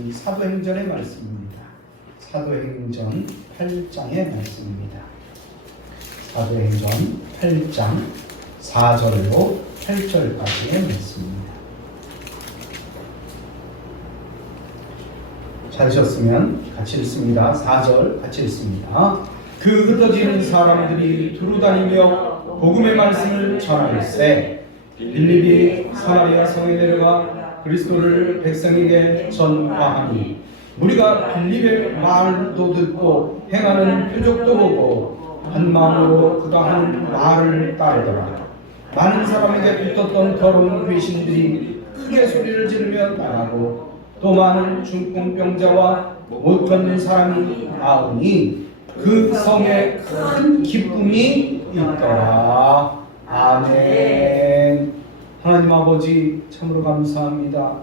말씀이 사도행전의 말씀입니다. 사도행전 8장의 말씀입니다. 사도행전 8장 4절로 8절까지의 말씀입니다. 찾으셨으면 같이 읽습니다. 4절 같이 읽습니다. 그 흩어지는 사람들이 두루다니며 복음의 말씀을 전하일세 빌립이 사마리아 성에 내려가 그리스도를 백성에게 전파하니 우리가 빌립의 말도 듣고 행하는 표적도 보고 한 마음으로 그가 하는 말을 따르더라. 많은 사람에게 붙었던 더러운 귀신들이 크게 소리를 지르며 나가고 또 많은 중풍병자와 못 걷는 사람이 나오니 그 성에 큰 기쁨이 있더라. 아멘. 하나님 아버지 참으로 감사합니다.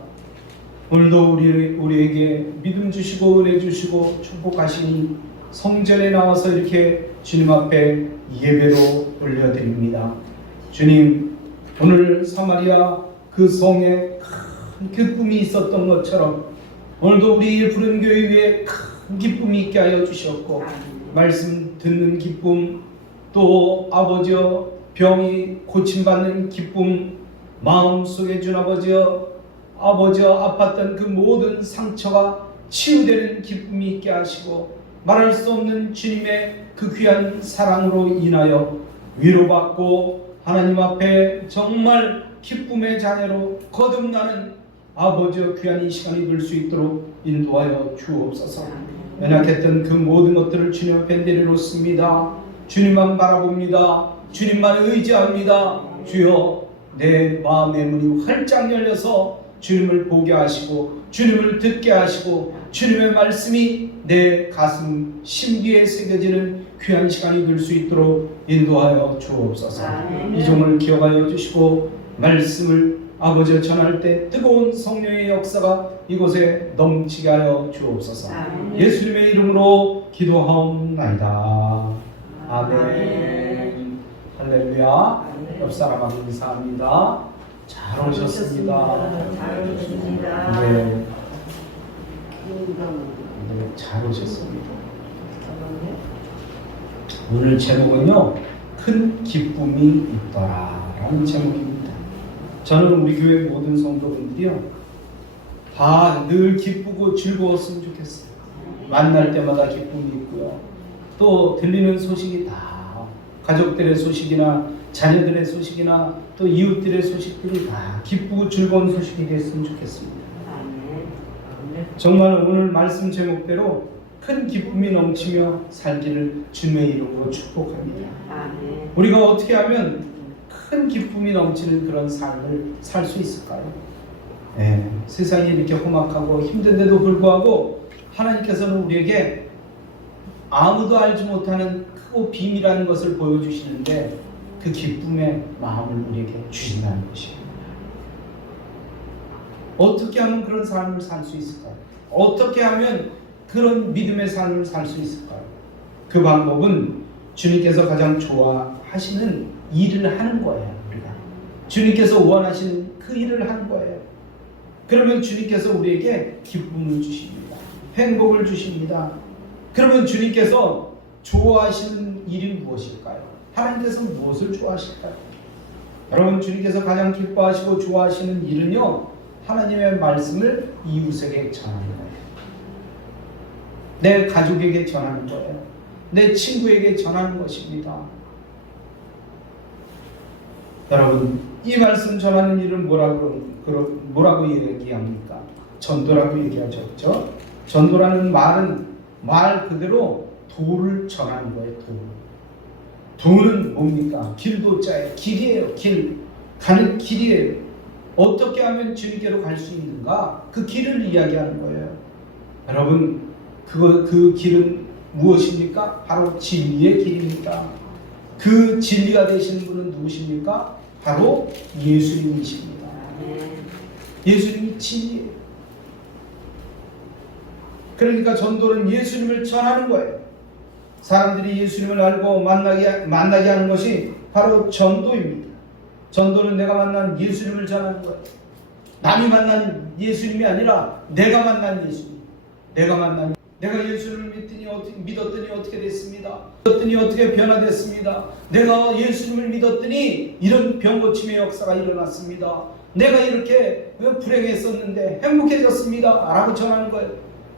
오늘도 우리에게 믿음 주시고 은혜 주시고 축복하시니 성전에 나와서 이렇게 주님 앞에 예배로 올려드립니다. 주님, 오늘 사마리아 그 성에 큰 기쁨이 있었던 것처럼 오늘도 우리 부른 교회 위에 큰 기쁨이 있게 하여 주셨고 말씀 듣는 기쁨, 또 아버지여 병이 고침받는 기쁨, 마음속에 준 아버지여 아팠던 그 모든 상처가 치유되는 기쁨이 있게 하시고 말할 수 없는 주님의 그 귀한 사랑으로 인하여 위로받고 하나님 앞에 정말 기쁨의 자녀로 거듭나는 아버지여 귀한 이 시간이 될 수 있도록 인도하여 주옵소서. 연약했던 그 모든 것들을 주님 앞에 내려놓습니다. 주님만 바라봅니다. 주님만 의지합니다. 주여, 내 마음의 문이 활짝 열려서 주님을 보게 하시고 주님을 듣게 하시고 주님의 말씀이 내 가슴 심기에 새겨지는 귀한 시간이 될 수 있도록 인도하여 주옵소서. 이 종을 기억하여 주시고 말씀을 아버지와 전할 때 뜨거운 성령의 역사가 이곳에 넘치게 하여 주옵소서. 예수님의 이름으로 기도하옵나이다. 아멘. 할렐루야. 옆 사람하고 인사합니다. 잘 오셨습니다. 잘 오셨습니다. 네, 잘 오셨습니다. 오늘 제목은요, 큰 기쁨이 있더라 라는 제목입니다. 저는 우리 교회 모든 성도분들이요, 다 늘 기쁘고 즐거웠으면 좋겠어요. 만날 때마다 기쁨이 있고요, 또 들리는 소식이 다 가족들의 소식이나 자녀들의 소식이나 또 이웃들의 소식들이 다 기쁘고 즐거운 소식이 됐으면 좋겠습니다. 정말 오늘 말씀 제목대로 큰 기쁨이 넘치며 살기를 주님의 이름으로 축복합니다. 우리가 어떻게 하면 큰 기쁨이 넘치는 그런 삶을 살 수 있을까요? 세상이 이렇게 험악하고 힘든데도 불구하고 하나님께서는 우리에게 아무도 알지 못하는 크고 비밀한 것을 보여주시는데 그 기쁨의 마음을 우리에게 주신다는 것입니다. 어떻게 하면 그런 삶을 살 수 있을까요? 어떻게 하면 그런 믿음의 삶을 살 수 있을까요? 그 방법은 주님께서 가장 좋아하시는 일을 하는 거예요. 우리가 주님께서 원하시는 그 일을 하는 거예요. 그러면 주님께서 우리에게 기쁨을 주십니다. 행복을 주십니다. 그러면 주님께서 좋아하시는 일이 무엇일까요? 하나님께서 무엇을 좋아하실까요? 여러분, 주님께서 가장 기뻐하시고 좋아하시는 일은요, 하나님의 말씀을 이웃에게 전하는 거예요. 내 가족에게 전하는 거예요. 내 친구에게 전하는 것입니다. 여러분, 이 말씀 전하는 일은 뭐라고 얘기합니까? 전도라고 얘기하죠. 그렇죠? 전도라는 말은 말 그대로 도를 전하는 거예요. 도는 뭡니까? 길도자예요. 길이에요. 길. 가는 길이에요. 어떻게 하면 주님께로 갈 수 있는가? 그 길을 이야기하는 거예요. 여러분, 그 길은 무엇입니까? 바로 진리의 길입니다. 그 진리가 되시는 분은 누구십니까? 바로 예수님이십니다. 예수님이 진리예요. 그러니까 전도는 예수님을 전하는 거예요. 사람들이 예수님을 알고 만나게 하는 것이 바로 전도입니다. 전도는 내가 만난 예수님을 전하는 거예요. 남이 만난 예수님이 아니라 내가 만난 예수님. 내가 예수를 믿었더니 어떻게 됐습니다. 믿었더니 어떻게 변화됐습니다. 내가 예수님을 믿었더니 이런 병고침의 역사가 일어났습니다. 내가 이렇게 불행했었는데 행복해졌습니다 라고 전하는 거예요.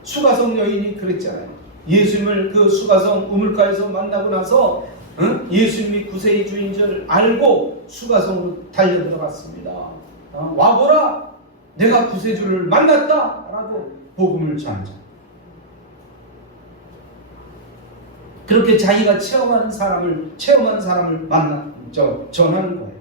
수가성 여인이 그랬잖아요. 예수님을 그 수가성 우물가에서 만나고 나서 예수님이 구세의 주인 줄 알고 수가성으로 달려들어갔습니다. 와보라, 내가 구세주를 만났다 라고 복음을 전하자. 그렇게 자기가 체험하는 사람을 전하는 거예요.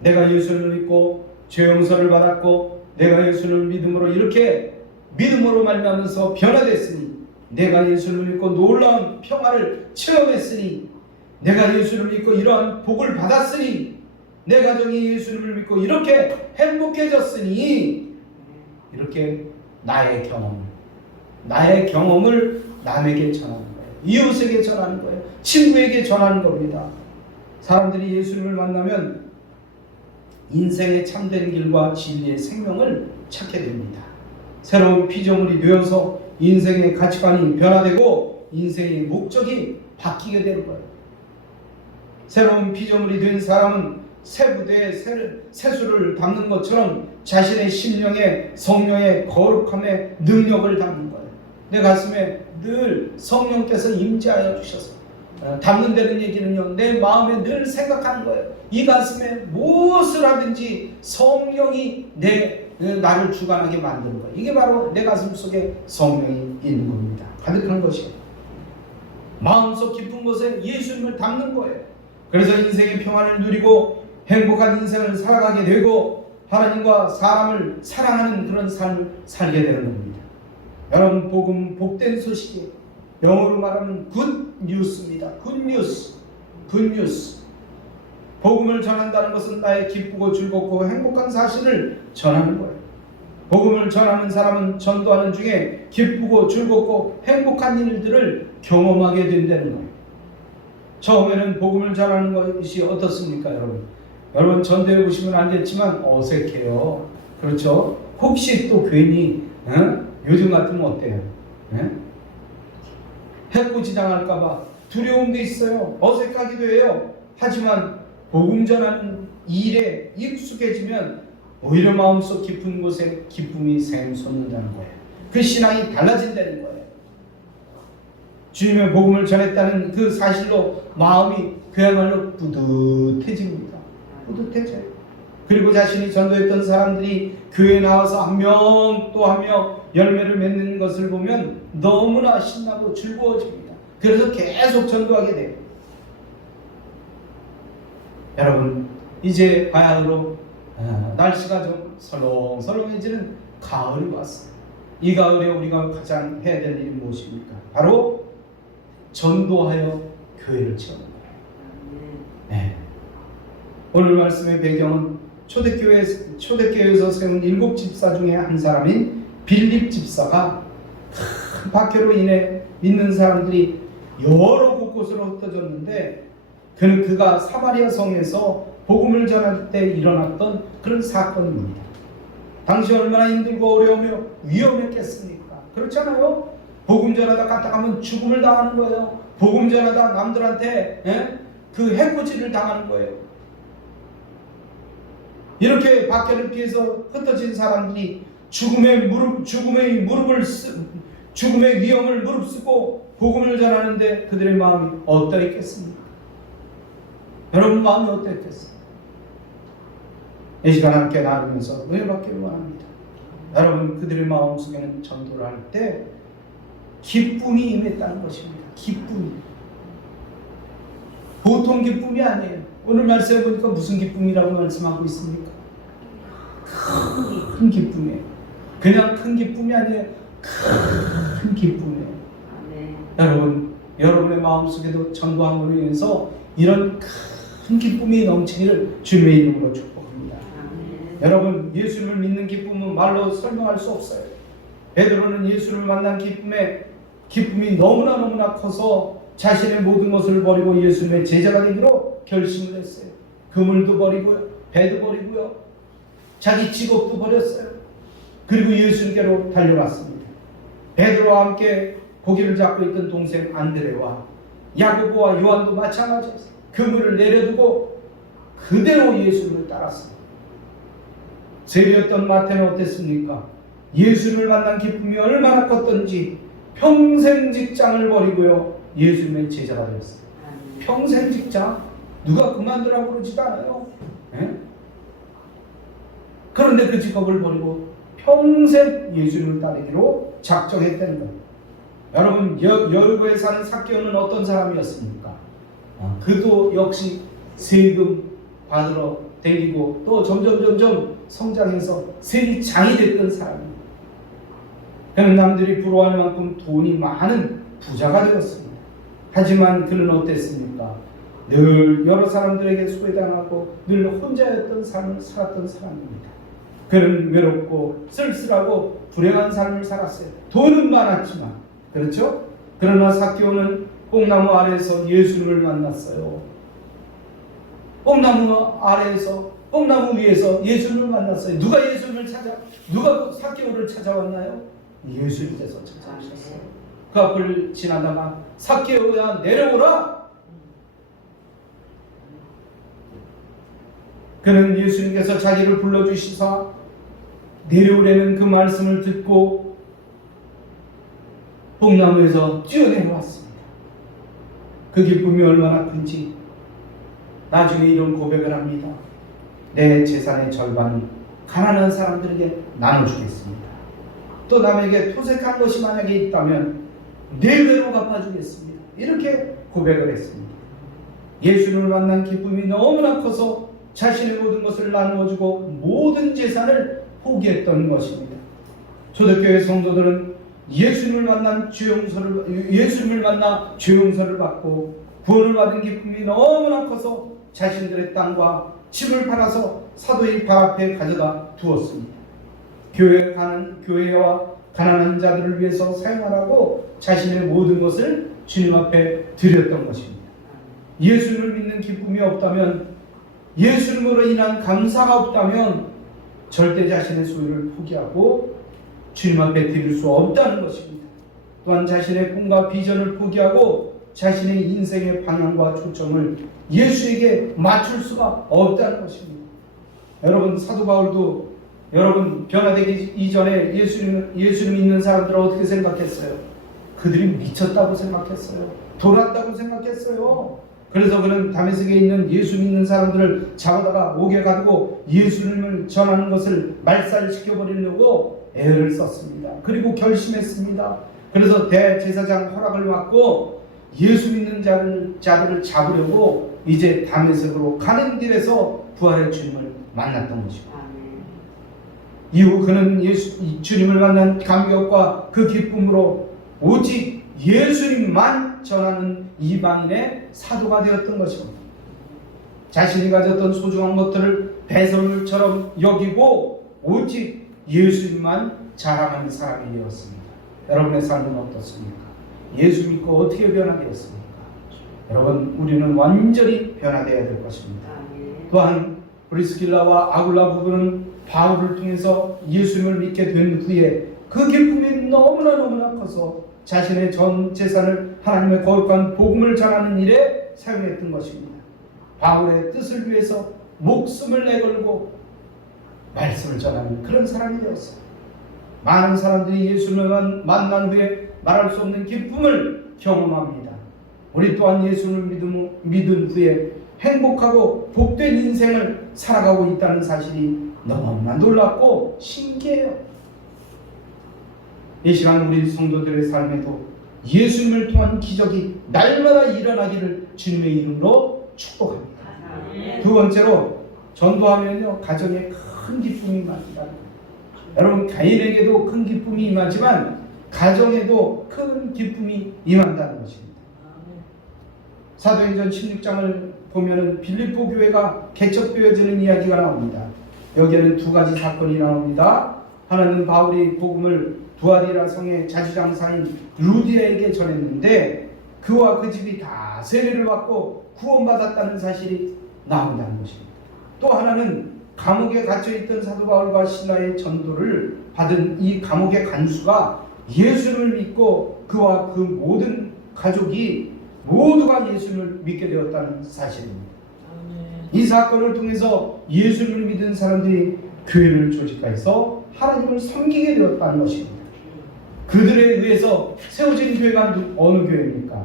내가 예수를 믿고 죄 용서를 받았고 내가 예수를 믿음으로 이렇게 믿음으로 말미암아서 변화됐으니, 내가 예수를 믿고 놀라운 평화를 체험했으니, 내가 예수를 믿고 이러한 복을 받았으니, 내 가정이 예수를 믿고 이렇게 행복해졌으니, 이렇게 나의 경험을 남에게 전하는 거예요. 이웃에게 전하는 거예요. 친구에게 전하는 겁니다. 사람들이 예수님을 만나면 인생의 참된 길과 진리의 생명을 찾게 됩니다. 새로운 피조물이 되어서 인생의 가치관이 변화되고 인생의 목적이 바뀌게 되는 거예요. 새로운 피조물이 된 사람은 새 부대에 새수를 담는 것처럼 자신의 심령에 성령의 거룩함의 능력을 담는 거예요. 내 가슴에 늘 성령께서 임재하여 주셔서 담는다는 얘기는요, 내 마음에 늘 생각하는 거예요. 이 가슴에 무엇을 하든지 성령이 나를 주관하게 만드는 거예요. 이게 바로 내 가슴 속에 성령이 있는 겁니다. 가득한 것이에요. 마음속 깊은 곳에 예수님을 담는 거예요. 그래서 인생의 평안을 누리고 행복한 인생을 살아가게 되고 하나님과 사람을 사랑하는 그런 삶을 살게 되는 겁니다. 여러분, 복음, 복된 소식이 영어로 말하면 굿 뉴스입니다. 굿 뉴스. 복음을 전한다는 것은 나의 기쁘고 즐겁고 행복한 사실을 전하는 거예요. 복음을 전하는 사람은 전도하는 중에 기쁘고 즐겁고 행복한 일들을 경험하게 된다는 거예요. 처음에는 복음을 전하는 것이 어떻습니까, 여러분? 여러분 전도해 보시면 알겠지만 어색해요. 그렇죠? 혹시 또 괜히 요즘 같으면 어때요? 해코지 당할까봐 두려움도 있어요. 어색하기도 해요. 하지만 복음 전하는 일에 익숙해지면 오히려 마음속 깊은 곳에 기쁨이 샘솟는다는 거예요. 그 신앙이 달라진다는 거예요. 주님의 복음을 전했다는 그 사실로 마음이 그야말로 뿌듯해집니다. 뿌듯해져요. 그리고 자신이 전도했던 사람들이 교회에 나와서 한 명 또 한 명 열매를 맺는 것을 보면 너무나 신나고 즐거워집니다. 그래서 계속 전도하게 돼요. 여러분, 이제 바야흐로 날씨가 좀 설렁설렁해지는 가을이 왔어요. 이 가을에 우리가 가장 해야 될 일이 무엇입니까? 바로 전도하여 교회를 채우는 거예요. 네. 오늘 말씀의 배경은 초대교회에서 세운 7 집사 중에 한 사람인 빌립 집사가 큰 박해로 인해 믿는 사람들이 여러 곳곳으로 흩어졌는데, 그가 사마리아 성에서 복음을 전할 때 일어났던 그런 사건입니다. 당시 얼마나 힘들고 어려우며 위험했겠습니까? 그렇잖아요. 복음 전하다 갔다 가면 죽음을 당하는 거예요. 복음 전하다 남들한테 그 해코지를 당하는 거예요. 이렇게 박해를 피해서 흩어진 사람들이 죽음의 위험을 무릅쓰고 복음을 전하는데 그들의 마음이 어떠했겠습니까? 여러분 마음이 어떠했겠어요? 이 시간 함께 나누면서 은혜받기를 원합니다. 여러분, 그들의 마음속에는 전도를 할 때 기쁨이 임했다는 것입니다. 기쁨이. 보통 기쁨이 아니에요. 오늘 말씀해 보니까 무슨 기쁨이라고 말씀하고 있습니까? 큰 기쁨이에요. 그냥 큰 기쁨이 아니에요. 큰 기쁨이에요. 여러분, 여러분의 마음속에도 전도함으로 인해서 이런 큰 기쁨이 넘치기를 주님의 이름으로 축복합니다. 여러분, 예수를 믿는 기쁨은 말로 설명할 수 없어요. 베드로는 예수를 만난 기쁨이 너무나 커서 자신의 모든 것을 버리고 예수님의 제자가 되기로 결심을 했어요. 그물도 버리고요, 배도 버리고요, 자기 직업도 버렸어요. 그리고 예수님께로 달려갔습니다. 베드로와 함께 고기를 잡고 있던 동생 안드레와 야고보와 요한도 마찬가지였어요. 그물을 내려두고 그대로 예수님을 따랐습니다. 세리였던 마태는 어땠습니까? 예수님을 만난 기쁨이 얼마나 컸던지 평생 직장을 버리고요 예수님의 제자가 되었어요. 평생 직장? 누가 그만두라고 그러지도 않아요. 네? 그런데 그 직업을 버리고 평생 예수님을 따르기로 작정했다는 거예요. 여러분, 여리고에 사는 삭개오는 어떤 사람이었습니까? 그도 역시 세금 받으러 다니고 또 점점 성장해서 세리장이 됐던 사람입니다. 그는 남들이 부러워할 만큼 돈이 많은 부자가 되었습니다. 하지만 그는 어땠습니까? 늘 여러 사람들에게 소외당하고 늘 혼자였던 삶을 살았던 사람입니다. 그는 외롭고 쓸쓸하고 불행한 삶을 살았어요. 돈은 많았지만, 그렇죠? 그러나 삭개오는 뽕나무 아래에서 예수님을 만났어요. 뽕나무 위에서 예수님을 만났어요. 누가 삭개오를 찾아왔나요? 예수님께서 찾아오셨어요. 그 앞을 지나다가 삭개오야 내려오라. 그는 예수님께서 자기를 불러주시사 내려오라는 그 말씀을 듣고 뽕나무에서 뛰어내려왔습니다. 그 기쁨이 얼마나 큰지 나중에 이런 고백을 합니다. 내 재산의 절반을 가난한 사람들에게 나눠주겠습니다. 또 남에게 토색한 것이 만약에 있다면 4배로 갚아주겠습니다. 이렇게 고백을 했습니다. 예수님을 만난 기쁨이 너무나 커서 자신의 모든 것을 나누어주고 모든 재산을 포기했던 것입니다. 초대교회 성도들은 예수님을 만나 죄용서를 받고 구원을 받은 기쁨이 너무나 커서 자신들의 땅과 집을 팔아서 사도의 발 앞에 가져다 두었습니다. 교회와 가난한 자들을 위해서 사용하라고 자신의 모든 것을 주님 앞에 드렸던 것입니다. 예수님을 믿는 기쁨이 없다면, 예수님으로 인한 감사가 없다면 절대 자신의 소유를 포기하고 주님 앞에 드릴 수 없다는 것입니다. 또한 자신의 꿈과 비전을 포기하고 자신의 인생의 방향과 초점을 예수에게 맞출 수가 없다는 것입니다. 여러분, 사도 바울도 여러분 변화되기 이전에 예수님 믿는 사람들을 어떻게 생각했어요? 그들이 미쳤다고 생각했어요. 돌았다고 생각했어요. 그래서 그는 다메섹에 있는 예수 믿는 사람들을 잡아다가 옥에 가두고 예수님을 전하는 것을 말살시켜버리려고 애를 썼습니다. 그리고 결심했습니다. 그래서 대제사장 허락을 받고 예수 믿는 자들을 잡으려고 이제 다메섹으로 가는 길에서 부활의 주님을 만났던 것입니다. 이후 그는 주님을 만난 감격과 그 기쁨으로 오직 예수님만 전하는 이방인의 사도가 되었던 것입니다. 자신이 가졌던 소중한 것들을 배설물처럼 여기고 오직 예수님만 자랑하는 사람이 되었습니다. 여러분의 삶은 어떻습니까? 예수 믿고 어떻게 변화되었습니까? 여러분, 우리는 완전히 변화되어야 될 것입니다. 또한 브리스길라와 아굴라 부부는 바울을 통해서 예수님을 믿게 된 후에 그 기쁨이 너무나 커서 자신의 전 재산을 하나님의 거룩한 복음을 전하는 일에 사용했던 것입니다. 바울의 뜻을 위해서 목숨을 내걸고 말씀을 전하는 그런 사람이 되었어요. 많은 사람들이 예수님을 만난 후에 말할 수 없는 기쁨을 경험합니다. 우리 또한 예수님을 믿은 후에 행복하고 복된 인생을 살아가고 있다는 사실이 너무나 놀랍고 신기해요. 이 시간 우리 성도들의 삶에도 예수님을 통한 기적이 날마다 일어나기를 주님의 이름으로 축복합니다. 두 번째로, 전도하면요 가정에 큰 기쁨이 임합니다. 여러분, 개인에게도 큰 기쁨이 임하지만 가정에도 큰 기쁨이 임한다는 것입니다. 사도행전 16장을 보면은 빌립보 교회가 개척되어지는 이야기가 나옵니다. 여기에는 두 가지 사건이 나옵니다. 하나는 바울이 복음을 두아디라 성의 자주장사인 루디아에게 전했는데 그와 그 집이 다 세례를 받고 구원받았다는 사실이 나온다는 것입니다. 또 하나는 감옥에 갇혀있던 사도 바울과 실라의 전도를 받은 이 감옥의 간수가 예수를 믿고 그와 그 모든 가족이 모두가 예수를 믿게 되었다는 사실입니다. 이 사건을 통해서 예수를 믿은 사람들이 교회를 조직해서 하나님을 섬기게 되었다는 것입니다. 그들에 의해서 세워진 교회가 어느 교회입니까?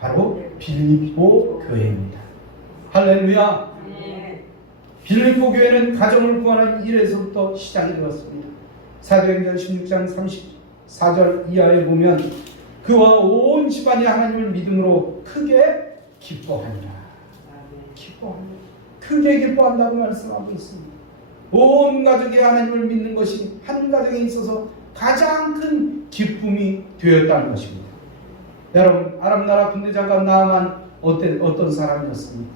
바로 빌립보 교회입니다. 할렐루야. 빌립보 교회는 가정을 구하는 일에서부터 시작이 되었습니다. 사도행전 16장 34절 이하에 보면 그와 온 집안이 하나님을 믿음으로 크게 기뻐하니라. 기뻐합니다. 크게 기뻐한다고 말씀하고 있습니다. 온 가족이 하나님을 믿는 것이 한 가정에 있어서 가장 큰 기쁨이 되었다는 것입니다. 여러분, 아랍나라 군대 장관 나아만 어떤 사람이었습니까?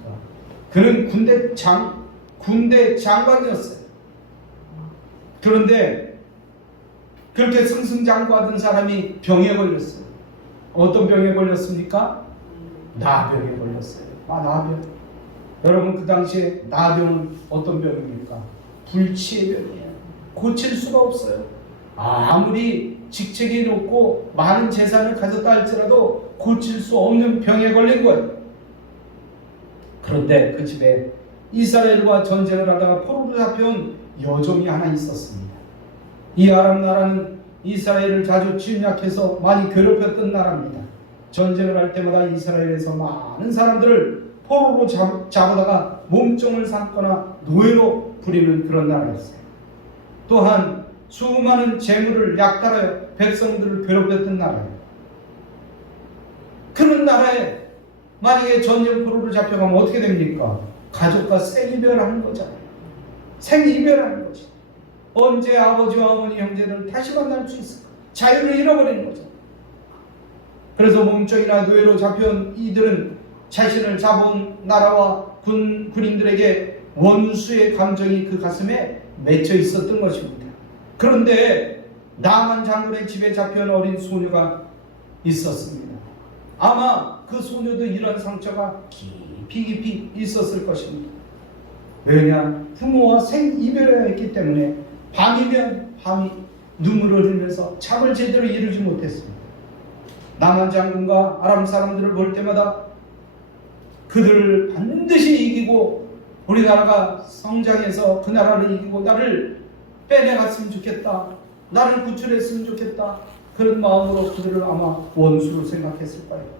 그는 군대 장관이었어요. 그런데 그렇게 승승장구하던 사람이 병에 걸렸어요. 어떤 병에 걸렸습니까? 나병에 걸렸어요. 나병. 여러분, 그 당시에 나병은 어떤 병입니까? 불치의 병이에요. 고칠 수가 없어요. 아무리 직책이 높고 많은 재산을 가졌다 할지라도 고칠 수 없는 병에 걸린 거예요. 그런데 그 집에 이스라엘과 전쟁을 하다가 포로로 잡혀온 여종이 하나 있었습니다. 이 아랍 나라는 이스라엘을 자주 침략해서 많이 괴롭혔던 나라입니다. 전쟁을 할 때마다 이스라엘에서 많은 사람들을 포로로 잡아다가 몸종을 삼거나 노예로 부리는 그런 나라였어요. 또한 수많은 재물을 약탈하여 백성들을 괴롭혔던 나라예요. 그런 나라에 만약에 전쟁 포로로 잡혀가면 어떻게 됩니까? 가족과 생이별하는 거잖아요. 생이별하는 거지. 언제 아버지와 어머니 형제를 다시 만날 수 있을까? 자유를 잃어버리는 거죠. 그래서 몸종이나 노예로 잡혀온 이들은 자신을 잡아온 나라와 군인들에게 원수의 감정이 그 가슴에 맺혀 있었던 것입니다. 그런데 나만 장군의 집에 잡혀온 어린 소녀가 있었습니다. 아마 그 소녀도 이런 상처가 깊이 있었을 것입니다. 왜냐? 부모와 생이별을 했기 때문에 밤이면 밤이 눈물을 흘리면서 잠을 제대로 이루지 못했습니다. 나만 장군과 아람 사람들을 볼 때마다 그들을 반드시 이기고 우리나라가 성장해서 그 나라를 이기고 나를 빼내갔으면 좋겠다. 나를 구출했으면 좋겠다. 그런 마음으로 그들을 아마 원수로 생각했을 거예요.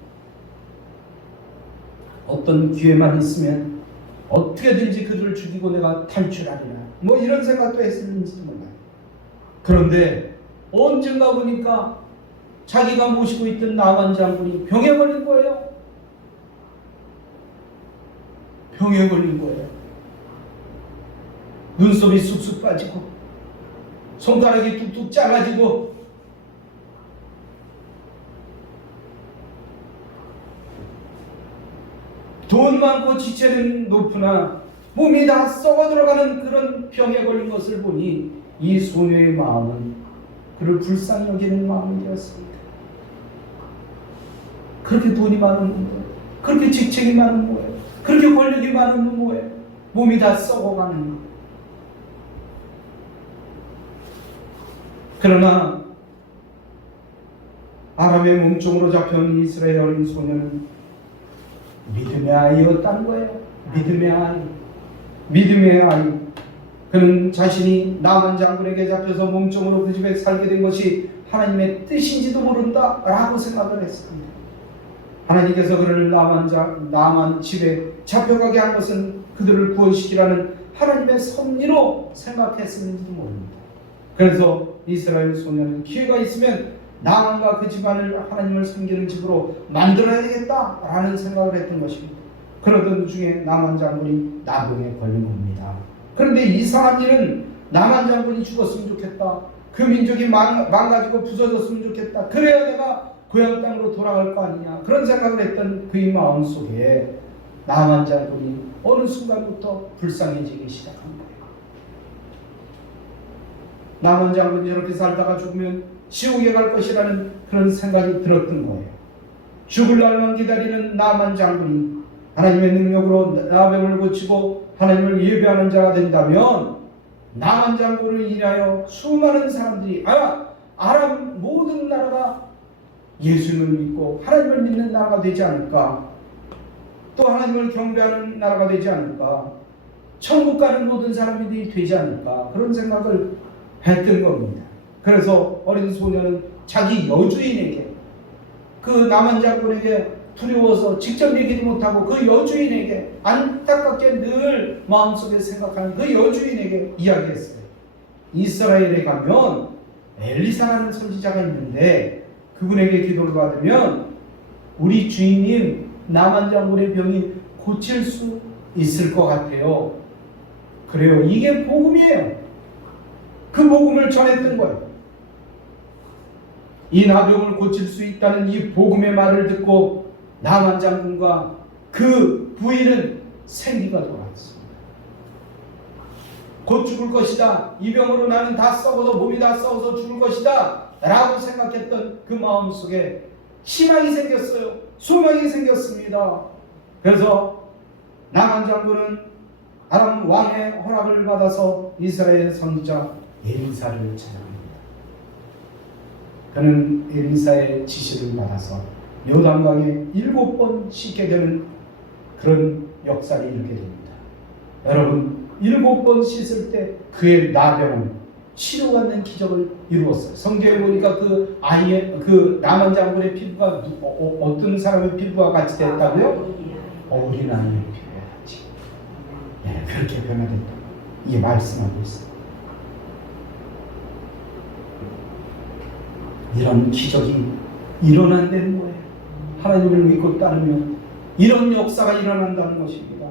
어떤 기회만 있으면 어떻게든지 그들을 죽이고 내가 탈출하리라. 뭐 이런 생각도 했을지 몰라요. 그런데 언젠가 보니까 자기가 모시고 있던 나만 장군이 병에 걸린 거예요. 병에 걸린 거예요. 눈썹이 쑥쑥 빠지고 손가락이 뚝뚝 작아지고 돈 많고 지체는 높으나 몸이 다 썩어 들어가는 그런 병에 걸린 것을 보니 이 소녀의 마음은 그를 불쌍히 여기는 마음이 되었습니다. 그렇게 돈이 많은 거예요. 그렇게 직책이 많은 거예요. 그렇게 권력이 많은 거예요. 몸이 다 썩어가는 거. 그러나 아람의 몸종으로 잡혀온 이스라엘 어린 소녀는 믿음의 아이였다는 거예요. 믿음의 아이. 믿음의 아이. 그는 자신이 나만 장군에게 잡혀서 몸종으로 그 집에 살게 된 것이 하나님의 뜻인지도 모른다 라고 생각을 했습니다. 하나님께서 그를 나만 집에 잡혀가게 한 것은 그들을 구원시키라는 하나님의 섭리로 생각했는지도 모릅니다. 그래서 이스라엘 소녀는 기회가 있으면 나만과 그 집안을 하나님을 섬기는 집으로 만들어야 되겠다라는 생각을 했던 것입니다. 그러던 중에 나만 장군이 나병에 걸린 겁니다. 그런데 이상한 일은 나만 장군이 죽었으면 좋겠다. 그 민족이 망가지고 부서졌으면 좋겠다. 그래야 내가 고향 땅으로 돌아갈 거 아니냐. 그런 생각을 했던 그의 마음속에 나만 장군이 어느 순간부터 불쌍해지기 시작한 거예요. 나만 장군이 저렇게 살다가 죽으면 지옥에 갈 것이라는 그런 생각이 들었던 거예요. 죽을 날만 기다리는 나만 장군이 하나님의 능력으로 나병을 고치고 하나님을 예배하는 자가 된다면 나만 장군을 인하여 수많은 사람들이 아람 모든 나라가 예수님을 믿고 하나님을 믿는 나라가 되지 않을까? 또 하나님을 경배하는 나라가 되지 않을까? 천국 가는 모든 사람들이 되지 않을까? 그런 생각을 했던 겁니다. 그래서 어린 소녀는 자기 여주인에게, 그 남한 장군에게 두려워서 직접 얘기도 못하고 그 여주인에게, 안타깝게 늘 마음속에 생각하는 그 여주인에게 이야기했어요. 이스라엘에 가면 엘리사라는 선지자가 있는데 그분에게 기도를 받으면 우리 주인님 남한 장군의 병이 고칠 수 있을 것 같아요. 그래요. 이게 복음이에요. 그 복음을 전했던 거예요. 이 나병을 고칠 수 있다는 이 복음의 말을 듣고 남한 장군과 그 부인은 생기가 돌아왔습니다. 곧 죽을 것이다. 이 병으로 나는 다 썩어서, 몸이 다 썩어서 죽을 것이다 라고 생각했던 그 마음속에 희망이 생겼어요. 소망이 생겼습니다. 그래서 남한 장군은 아람 왕의 허락을 받아서 이스라엘 선지자 엘리사를 찾아갑니다. 그는 엘리사의 지시를 받아서 요단강에 7번 씻게 되는 그런 역사를 이루게 됩니다. 여러분, 7번 씻을 때 그의 나병은 치료받는 기적을 이루었어요. 성경에 보니까 그 아이의, 그 남한 장군의 피부가 어떤 사람의 피부와 같이 됐다고요? 어린아이의 피부와 같이. 네, 그렇게 변화됐다. 이게 말씀하고 있어요. 이런 기적이 일어난다는 거예요. 하나님을 믿고 따르면 이런 역사가 일어난다는 것입니다.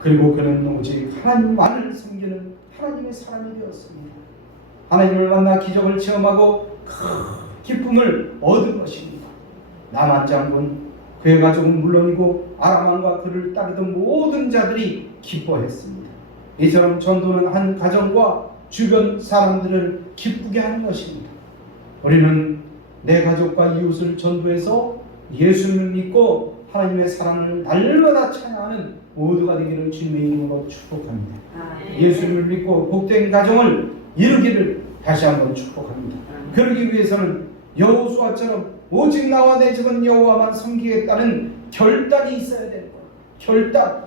그리고 그는 오직 하나님만을 섬기는 하나님의 사람이 되었습니다. 하나님을 만나 기적을 체험하고 큰 기쁨을 얻은 것입니다. 남한 장군, 그의 가족은 물론이고 아람 왕과 그를 따르던 모든 자들이 기뻐했습니다. 이처럼 전도는 한 가정과 주변 사람들을 기쁘게 하는 것입니다. 우리는 내 가족과 이웃을 전도해서 예수님을 믿고 하나님의 사랑을 날마다 찬양하는 모두가 되기를 주님의 이름으로 축복합니다. 예수님을 믿고 복된 가정을 이루기를 다시 한번 축복합니다. 그러기 위해서는 여호수아처럼 오직 나와 내 집은 여호와만 섬기겠다는 결단이 있어야 될 거예요. 결단.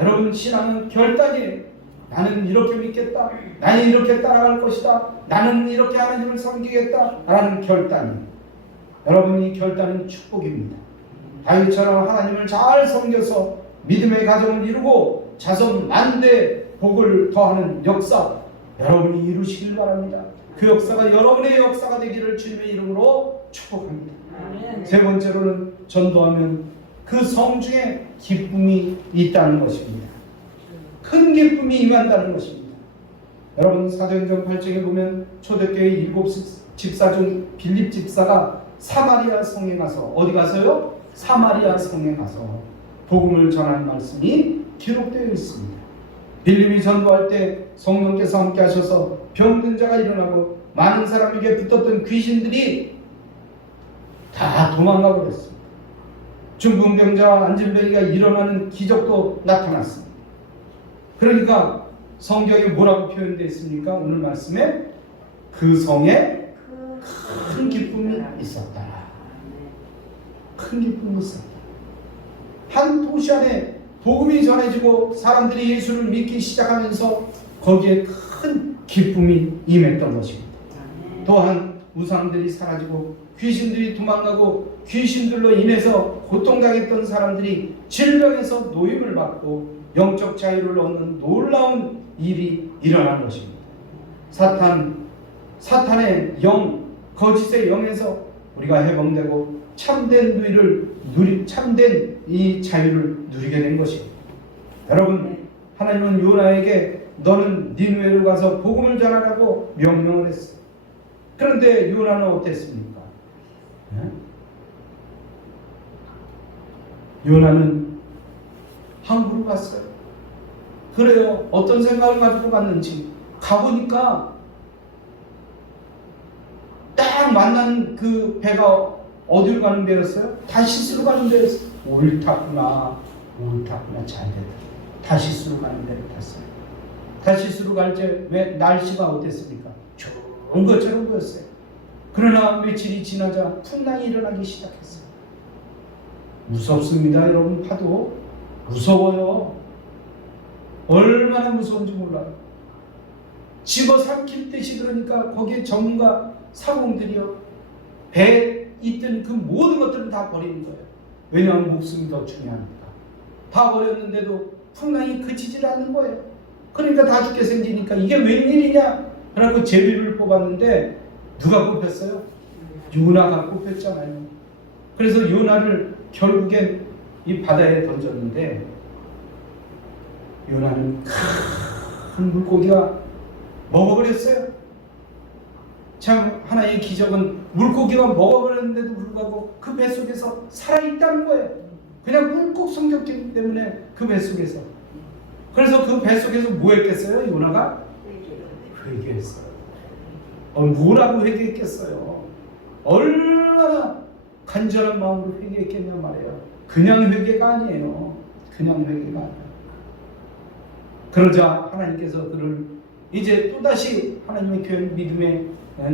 여러분, 신앙은 결단이에요. 나는 이렇게 믿겠다. 나는 이렇게 따라갈 것이다. 나는 이렇게 하나님을 섬기겠다 라는 결단이에요. 여러분, 이 결단은 축복입니다. 다윗처럼 하나님을 잘 섬겨서 믿음의 가정을 이루고 자손 만대 복을 더하는 역사, 여러분이 이루시길 바랍니다. 그 역사가 여러분의 역사가 되기를 주님의 이름으로 축복합니다. 세 번째로는 전도하면 그 성중에 기쁨이 있다는 것입니다. 큰 기쁨이 임한다는 것입니다. 여러분, 사도행전 8장에 보면 초대교회 7 집사 중 빌립 집사가 사마리아 성에 가서, 어디 가서요? 사마리아 성에 가서 복음을 전하는 말씀이 기록되어 있습니다. 빌립이 전도할 때 성령께서 함께 하셔서 병든 자가 일어나고 많은 사람에게 붙었던 귀신들이 다 도망가 버렸습니다. 중풍병자와 안진뱅이가 일어나는 기적도 나타났습니다. 그러니까 성경에 뭐라고 표현되어 있습니까? 오늘 말씀에 그 성에 큰 기쁨이 있었다. 큰 기쁨이 있었다. 한 도시 안에 복음이 전해지고 사람들이 예수를 믿기 시작하면서 거기에 큰 기쁨이 임했던 것입니다. 또한 우상들이 사라지고 귀신들이 도망가고 귀신들로 인해서 고통당했던 사람들이 질병에서 노임을 받고 영적 자유를 얻는 놀라운 일이 일어난 것입니다. 사탄의 영, 거짓의 영에서 우리가 해방되고 참된 이 자유를 누리게 된 것입니다. 여러분, 하나님은 요나에게 너는 니느웨로 가서 복음을 전하라고 명령을 했어요. 그런데 요나는 어땠습니까? 요나는 항구로 갔어요. 그래요. 어떤 생각을 가지고 갔는지 가보니까 딱 만난 그 배가 어디로 가는 배였어요? 다시스로 가는 배였어요. 옳다구나 잘 됐다. 다시스로 가는 배를 탔어요. 다시스로 갈 때 왜 날씨가 어땠습니까? 좋은 것처럼 보였어요. 그러나 며칠이 지나자 풍랑이 일어나기 시작했어요. 무섭습니다, 여러분. 파도 무서워요. 얼마나 무서운지 몰라요. 집어삼킬 듯이, 그러니까 거기에 전문가 사공들이요, 배에 있던 그 모든 것들을 다 버리는 거예요. 왜냐하면 목숨이 더 중요하니까. 다 버렸는데도 풍랑이 그치질 않는 거예요. 그러니까 다 죽게 생기니까 이게 웬일이냐? 그래서 제비를 뽑았는데 누가 뽑혔어요? 요나가 뽑혔잖아요. 그래서 요나를 결국엔 이 바다에 던졌는데 요나는 큰 물고기가 먹어버렸어요. 참 하나의 기적은 물고기가 먹어버렸는데도 불구하고 그 뱃속에서 살아있다는 거예요. 그냥 물고기 성격이기 때문에 그 뱃속에서. 그래서 그 뱃속에서 뭐 했겠어요? 요나가? 회개했어요. 뭐라고 회개했겠어요? 얼마나 간절한 마음으로 회개했겠냐 말이에요. 그냥 회개가 아니에요. 그냥 회개가 아니에요. 그러자 하나님께서 그를 이제 또다시 하나님의 교회 믿음의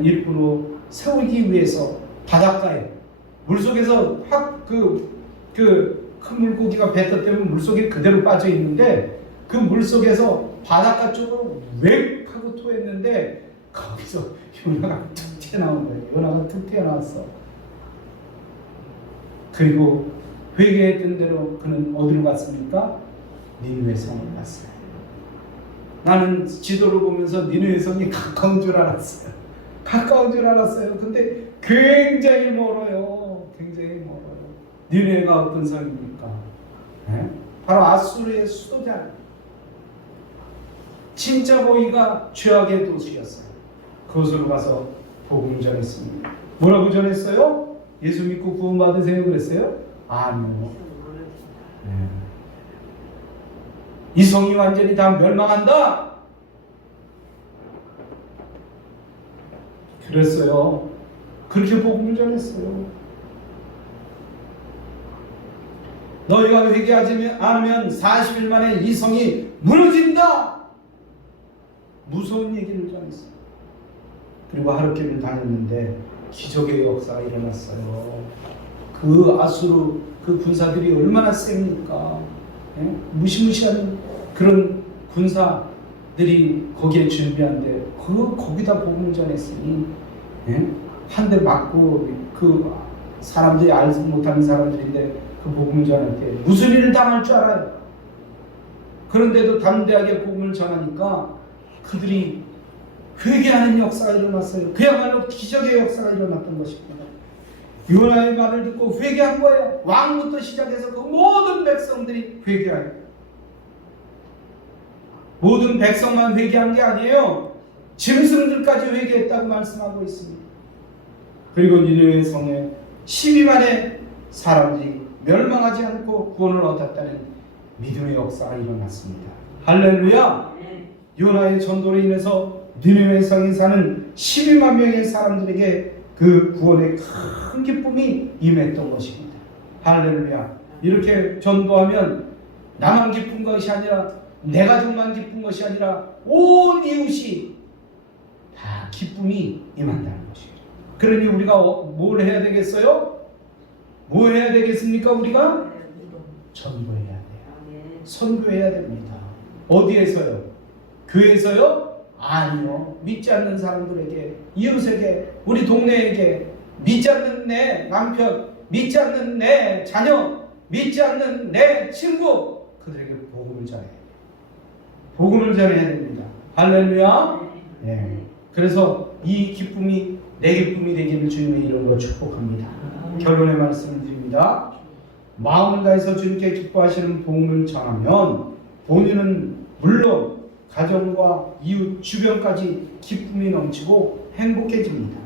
일부로 세우기 위해서 바닷가에 물속에서 큰 물고기가 뱉었 때문에 물속에 그대로 빠져 있는데 그 물속에서 바닷가 쪽으로 웩 하고 토했는데 거기서 요나가 툭 튀어나온 거예요. 요나가 툭 튀어나왔어. 그리고 회개했던 대로 그는 어디로 갔습니까? 니느웨 성을 갔어요. 나는 지도를 보면서 니느웨 성이 가까운 줄 알았어요. 가까운 줄 알았어요. 근데 굉장히 멀어요. 굉장히 멀어요. 니느웨가 어떤 성입니까? 네? 바로 아수르의 수도잖아요. 진짜 거기가 죄악의 도시였어요. 그곳으로 가서 복음을 전했습니다. 뭐라고 전했어요? 예수 믿고 구원 받으세요 그랬어요? 아니요. 네. 이 성이 완전히 다 멸망한다. 그랬어요. 그렇게 복음을 전했어요. 너희가 회개하지 않으면 40일 만에 이 성이 무너진다. 무서운 얘기를 전했어요. 그리고 하룻길을 다녔는데 기적의 역사가 일어났어요. 그 아수르 그 군사들이 얼마나 셉니까? 예? 무시무시한 그런 군사들이 거기에 준비한데 거기다 복음을 전했으니 예? 한 대 맞고 그 사람들이 알지 못하는 사람들인데 그 복음을 전할 때 무슨 일을 당할 줄 알아요. 그런데도 담대하게 복음을 전하니까 그들이 회개하는 역사가 일어났어요. 그야말로 기적의 역사가 일어났던 것입니다. 요나의 말을 듣고 회개한 거예요. 왕부터 시작해서 그 모든 백성들이 회개해요. 모든 백성만 회개한 게 아니에요. 짐승들까지 회개했다고 말씀하고 있습니다. 그리고 니느웨 성에 12만의 사람들이 멸망하지 않고 구원을 얻었다는 믿음의 역사가 일어났습니다. 할렐루야! 요나의 전도로 인해서 니느웨 성에 사는 12만 명의 사람들에게 그 구원의 큰 기쁨이 임했던 것입니다. 할렐루야! 이렇게 전도하면 나만 기쁜 것이 아니라 내 가족만 기쁜 것이 아니라 온 이웃이 다 기쁨이 임한다는 것입니다. 그러니 우리가 뭘 해야 되겠어요? 뭐 해야 되겠습니까? 우리가 전도해야 돼요. 선교해야 됩니다. 어디에서요? 교회에서요? 아니요. 믿지 않는 사람들에게, 이웃에게, 우리 동네에게, 믿지 않는 내 남편, 믿지 않는 내 자녀, 믿지 않는 내 친구, 그들에게 복음을 전해야 돼요. 복음을 전해야 됩니다. 할렐루야. 네. 그래서 이 기쁨이 내 기쁨이 되기를 주님의 이름으로 축복합니다. 결론의 말씀을 드립니다. 마음을 다해서 주님께 기뻐하시는 복음을 전하면 본인은 물론 가정과 이웃 주변까지 기쁨이 넘치고 행복해집니다.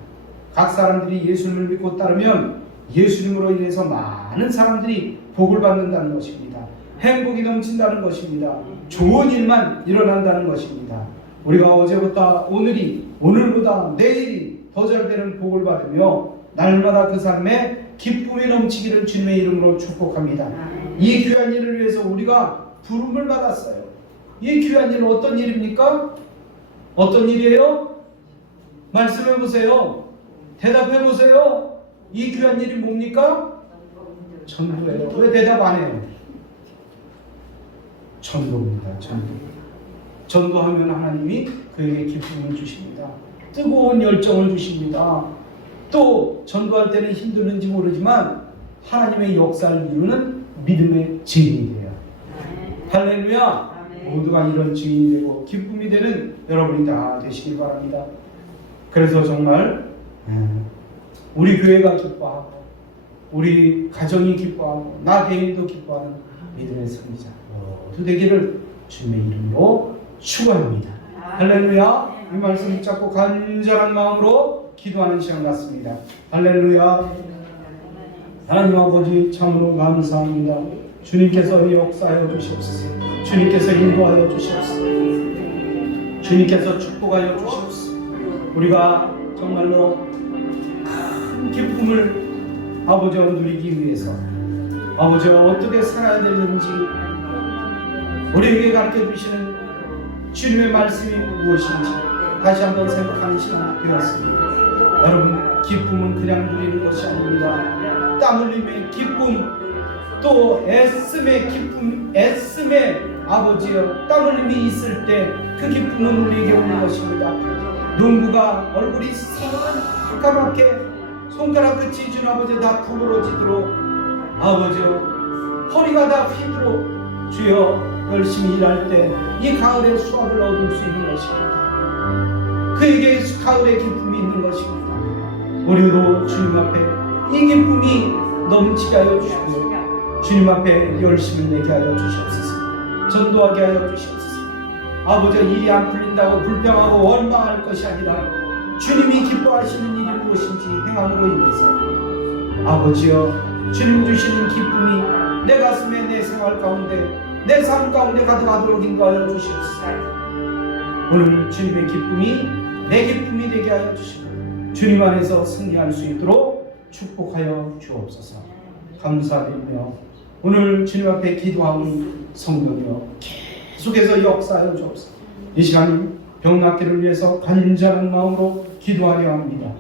각 사람들이 예수님을 믿고 따르면 예수님으로 인해서 많은 사람들이 복을 받는다는 것입니다. 행복이 넘친다는 것입니다. 좋은 일만 일어난다는 것입니다. 우리가 어제보다 오늘보다 내일이 더 잘 되는 복을 받으며 날마다 그 삶에 기쁨이 넘치기를 주님의 이름으로 축복합니다. 이 귀한 일을 위해서 우리가 부름을 받았어요. 이 귀한 일은 어떤 일입니까? 어떤 일이에요? 말씀해 보세요. 대답해 보세요. 이 귀한 일이 뭡니까? 전도예요. 왜 대답 안 해요? 전도입니다. 전도. 전도하면 하나님이 그에게 기쁨을 주십니다. 뜨거운 열정을 주십니다. 또 전도할 때는 힘드는지 모르지만 하나님의 역사를 이루는 믿음의 증인이 돼요. 할렐루야. 모두가 이런 증인이 되고 기쁨이 되는 여러분이 다 되시길 바랍니다. 그래서 정말 우리 교회가 기뻐하고 우리 가정이 기뻐하고 나 개인도 기뻐하는 믿음의 승리자 모두 되기를 주님의 이름으로 축원합니다. 할렐루야. 이 말씀 붙잡고 간절한 마음으로 기도하는 시간 같습니다. 할렐루야. 하나님 아버지 참으로 감사합니다. 주님께서 역사하여 주시옵소서. 주님께서 인도하여 주시옵소서. 주님께서 축복하여 주시옵소서. 우리가 정말로 큰 기쁨을 아버지와 누리기 위해서 아버지와 어떻게 살아야 되는지 우리에게 가르쳐 주시는 주님의 말씀이 무엇인지 다시 한번 생각하는 시간이 되었습니다. 여러분, 기쁨은 그냥 누리는 것이 아닙니다. 땀 흘림의 기쁨, 또 애씀의 기쁨, 애씀의 아버지여 땀 흘림이 있을 때 그 기쁨은 우리에게 오는 것입니다. 농부가 얼굴이 새까맣게 손가락 끝이 준 아버지 다 부러지도록 아버지여 허리가 다 휘도록 주여 열심히 일할 때 이 가을에 수확을 얻을 수 있는 것입니다. 그에게 가을의 기쁨이 있는 것입니다. 우리도 주님 앞에 이 기쁨이 넘치게 하여 주시고 주님 앞에 열심을 내게 하여 주시옵소서. 전도하게 하여 주시옵소서. 아버지 일이 안 풀린다고 불평하고 원망할 것이 아니라 주님이 기뻐하시는 일이 무엇인지 행함으로 인해서 아버지여 주님 주시는 기쁨이 내 가슴에 내 생활 가운데 내 삶 가운데 가득하도록 인도하여 주시옵소서. 오늘 주님의 기쁨이 내 기쁨이 되게 하여 주시고 주님 안에서 승리할 수 있도록 축복하여 주옵소서. 감사드리며 오늘 주님 앞에 기도하는 성령이여 계속해서 역사하여 주옵소서. 이 시간 병 낫기를 위해서 간절한 마음으로 기도하려 합니다.